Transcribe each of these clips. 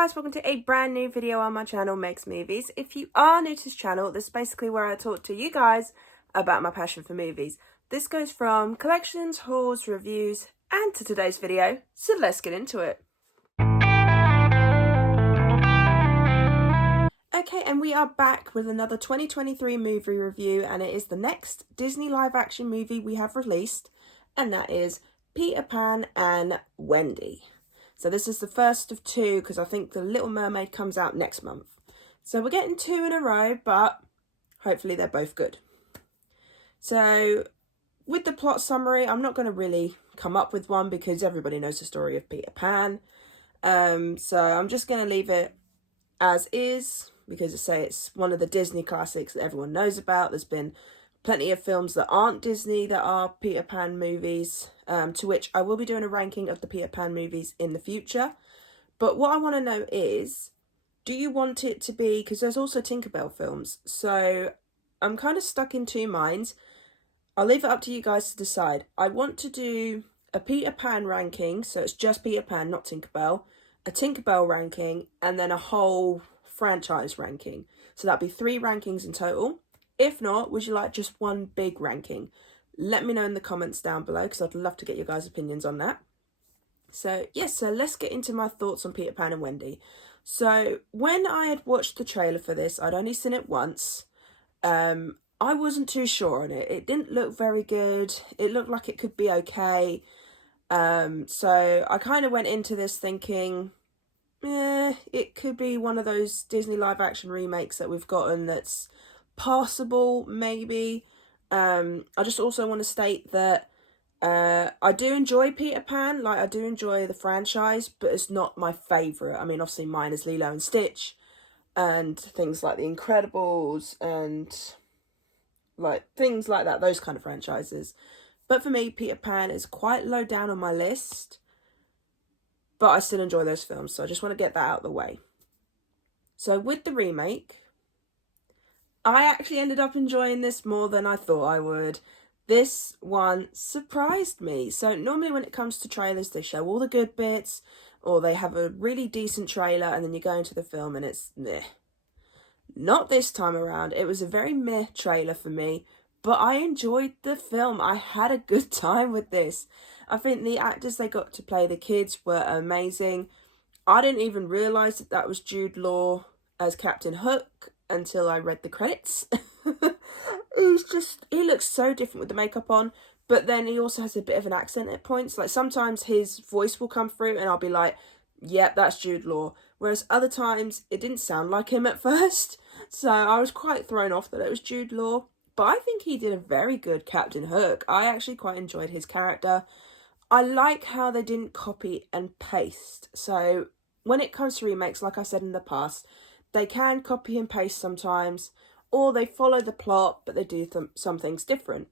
guys, welcome to a brand new video on my channel, Makes Movies. If you are new to this channel, this is basically where I talk to you guys about my passion for movies. This goes from collections, hauls, reviews, and to today's video, so let's get into it. Okay, and we are back with another 2023 movie review, and it is the next Disney live action movie we have released, and that is Peter Pan and Wendy. So this is the first of two because I think The Little Mermaid comes out next month. So we're getting two in a row, but hopefully they're both good. So with the plot summary, I'm not going to really come up with one because everybody knows the story of Peter Pan. So I'm just going to leave it as is because I say it's one of the Disney classics that everyone knows about. There's been plenty of films that aren't Disney that are Peter Pan movies, to which I will be doing a ranking of the Peter Pan movies in the future. But what I want to know is, do you want it to be, because there's also Tinkerbell films, so I'm kind of stuck in two minds. I'll leave it up to you guys to decide. I want to do a Peter Pan ranking, so it's just Peter Pan, not Tinkerbell, a Tinkerbell ranking, and then a whole franchise ranking. So that'd be 3 rankings in total. If not, would you like just one big ranking? Let me know in the comments down below because I'd love to get your guys' opinions on that. So, yes, so let's get into my thoughts on Peter Pan and Wendy. So, when I had watched the trailer for this, I'd only seen it once. I wasn't too sure on it. It didn't look very good. It looked like it could be okay. So, I kind of went into this thinking, it could be one of those Disney live action remakes that we've gotten that's passable, maybe. I just also want to state that I do enjoy Peter Pan, like I do enjoy the franchise, but it's not my favourite. I mean, obviously mine is Lilo and Stitch and things like The Incredibles and like things like that, those kind of franchises. But for me, Peter Pan is quite low down on my list, but I still enjoy those films, so I just want to get that out of the way. So with the remake, I actually ended up enjoying this more than I thought I would. This one surprised me. So normally when it comes to trailers, they show all the good bits, or they have a really decent trailer, and then you go into the film and it's meh. Not this time around. It was a very meh trailer for me, but I enjoyed the film. I had a good time with this. I think the actors they got to play the kids were amazing. I didn't even realise that that was Jude Law as Captain Hook until I read the credits. He looks so different with the makeup on, but then he also has a bit of an accent at points. Like sometimes his voice will come through and I'll be like, yep, that's Jude Law. Whereas other times it didn't sound like him at first. So I was quite thrown off that it was Jude Law. But I think he did a very good Captain Hook. I actually quite enjoyed his character. I like how they didn't copy and paste. So when it comes to remakes, like I said in the past, they can copy and paste sometimes, or they follow the plot, but they do some things different.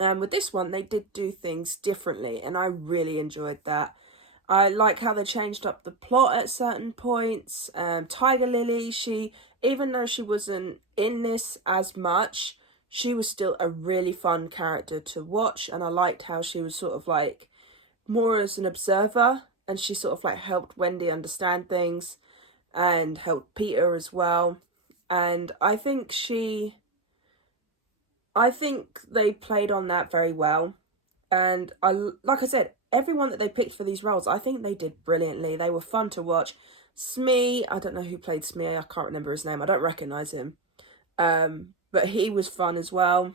And with this one, they did do things differently, and I really enjoyed that. I like how they changed up the plot at certain points. Tiger Lily, even though she wasn't in this as much, she was still a really fun character to watch, and I liked how she was sort of like more as an observer, and she sort of like helped Wendy understand things and helped Peter as well. And I think they played on that very well. And like I said, everyone that they picked for these roles, I think they did brilliantly. They were fun to watch. Smee, I don't know who played Smee. I can't remember his name. I don't recognise him. But he was fun as well.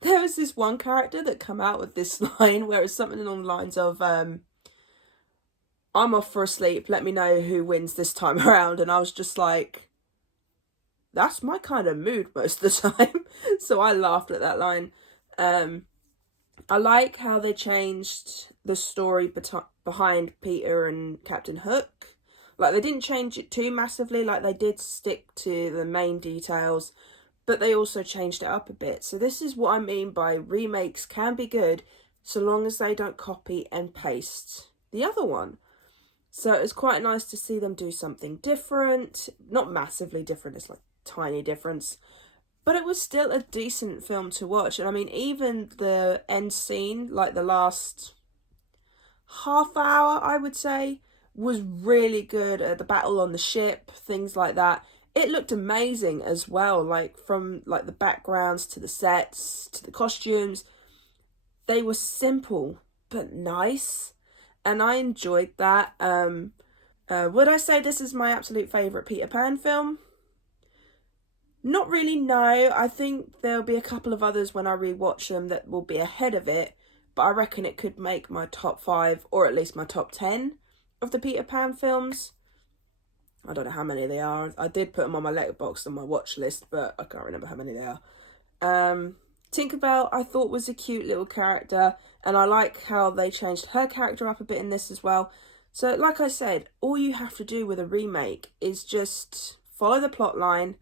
There was this one character that come out with this line where it's something along the lines of, I'm off for a sleep, let me know who wins this time around. And I was just like, that's my kind of mood most of the time. So I laughed at that line. I like how they changed the story behind Peter and Captain Hook. Like, they didn't change it too massively. Like, they did stick to the main details, but they also changed it up a bit. So this is what I mean by remakes can be good so long as they don't copy and paste the other one. So it's quite nice to see them do something different. Not massively different, it's like tiny difference. But it was still a decent film to watch. And I mean, even the end scene, like the last half hour, I would say, was really good. The battle on the ship, things like that. It looked amazing as well, like from like the backgrounds to the sets to the costumes. They were simple but nice, and I enjoyed that. Would I say this is my absolute favourite Peter Pan film? Not really, no. I think there'll be a couple of others when I rewatch them that will be ahead of it, but I reckon it could make my top 5 or at least my top 10 of the Peter Pan films. I don't know how many they are. I did put them on my Letterboxd on my watch list, but I can't remember how many they are. Tinkerbell I thought was a cute little character, and I like how they changed her character up a bit in this as well. So like I said, all you have to do with a remake is just follow the plot line,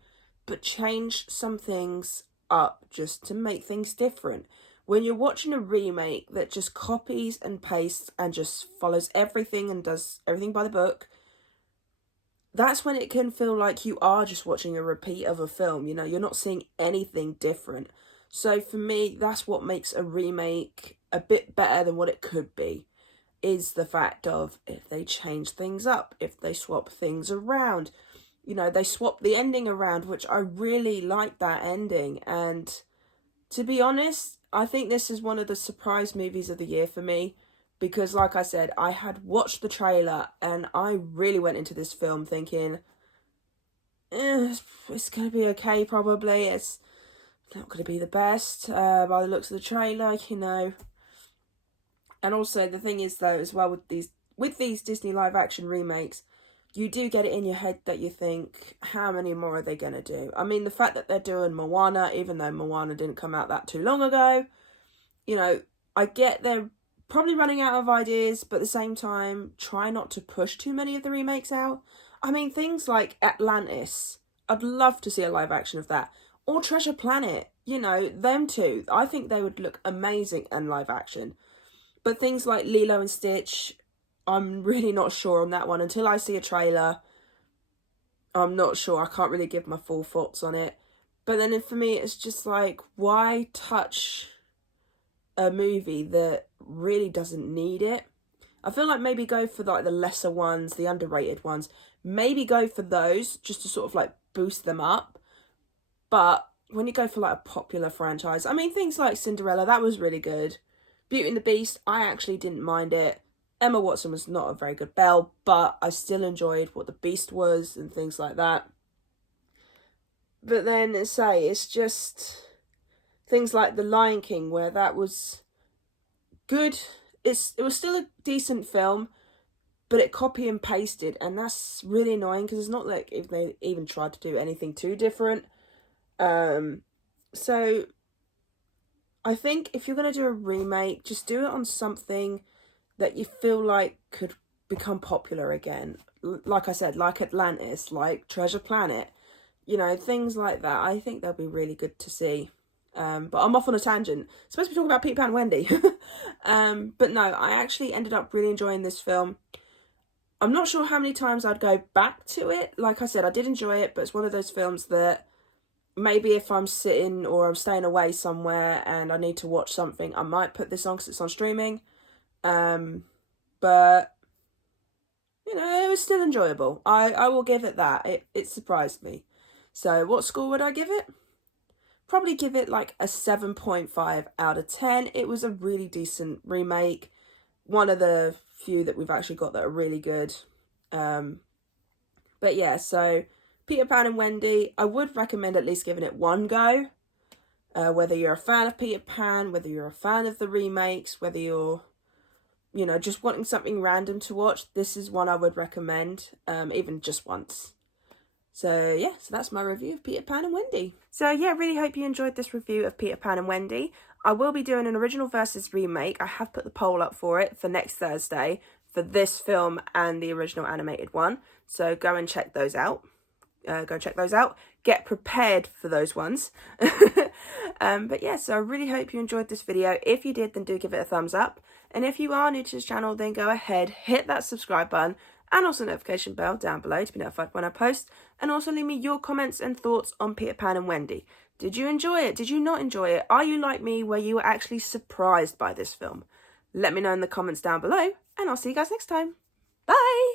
but change some things up just to make things different. When you're watching a remake that just copies and pastes and just follows everything and does everything by the book, that's when it can feel like you are just watching a repeat of a film. You know, you're not seeing anything different. So for me, that's what makes a remake a bit better than what it could be, is the fact of if they change things up, if they swap things around. You know, they swapped the ending around, which I really like that ending. And to be honest, I think this is one of the surprise movies of the year for me. Because like I said, I had watched the trailer and I really went into this film thinking, it's going to be okay probably. It's not going to be the best by the looks of the trailer, you know. And also the thing is though, as well, with these Disney live action remakes, you do get it in your head that you think, how many more are they going to do? I mean, the fact that they're doing Moana, even though Moana didn't come out that too long ago, you know, I get they're probably running out of ideas, but at the same time, try not to push too many of the remakes out. I mean, things like Atlantis, I'd love to see a live action of that. Or Treasure Planet, you know, them two. I think they would look amazing in live action. But things like Lilo and Stitch, I'm really not sure on that one. Until I see a trailer, I'm not sure. I can't really give my full thoughts on it. But then for me, it's just like, why touch a movie that really doesn't need it? I feel like maybe go for like the lesser ones, the underrated ones. Maybe go for those just to sort of like boost them up. But when you go for like a popular franchise, I mean, things like Cinderella, that was really good. Beauty and the Beast, I actually didn't mind it. Emma Watson was not a very good Belle, but I still enjoyed what the Beast was and things like that. But then, it's just things like The Lion King, where that was good. It was still a decent film, but it copy and pasted, and that's really annoying because it's not like if they even tried to do anything too different. So I think if you're going to do a remake, just do it on something that you feel like could become popular again. Like I said, like Atlantis, like Treasure Planet, you know, things like that. I think they'll be really good to see. But I'm off on a tangent. Supposed to be talking about Peter Pan and Wendy. But no, I actually ended up really enjoying this film. I'm not sure how many times I'd go back to it. Like I said, I did enjoy it, but it's one of those films that maybe if I'm sitting or I'm staying away somewhere and I need to watch something, I might put this on because it's on streaming. But, you know, it was still enjoyable. I will give it that. It surprised me. So what score would I give it? Probably give it like a 7.5 out of 10. It was a really decent remake. One of the few that we've actually got that are really good. But yeah, so Peter Pan and Wendy, I would recommend at least giving it one go. Whether you're a fan of Peter Pan, whether you're a fan of the remakes, whether you're, you know, just wanting something random to watch, this is one I would recommend, even just once. So yeah, so that's my review of Peter Pan and Wendy. So yeah, really hope you enjoyed this review of Peter Pan and Wendy. I will be doing an original versus remake. I have put the poll up for it for next Thursday for this film and the original animated one. So go and check those out. Get prepared for those ones. But yeah, so I really hope you enjoyed this video. If you did, then do give it a thumbs up. And if you are new to this channel, then go ahead, hit that subscribe button and also notification bell down below to be notified when I post. And also leave me your comments and thoughts on Peter Pan and Wendy. Did you enjoy it? Did you not enjoy it? Are you like me where you were actually surprised by this film? Let me know in the comments down below and I'll see you guys next time. Bye!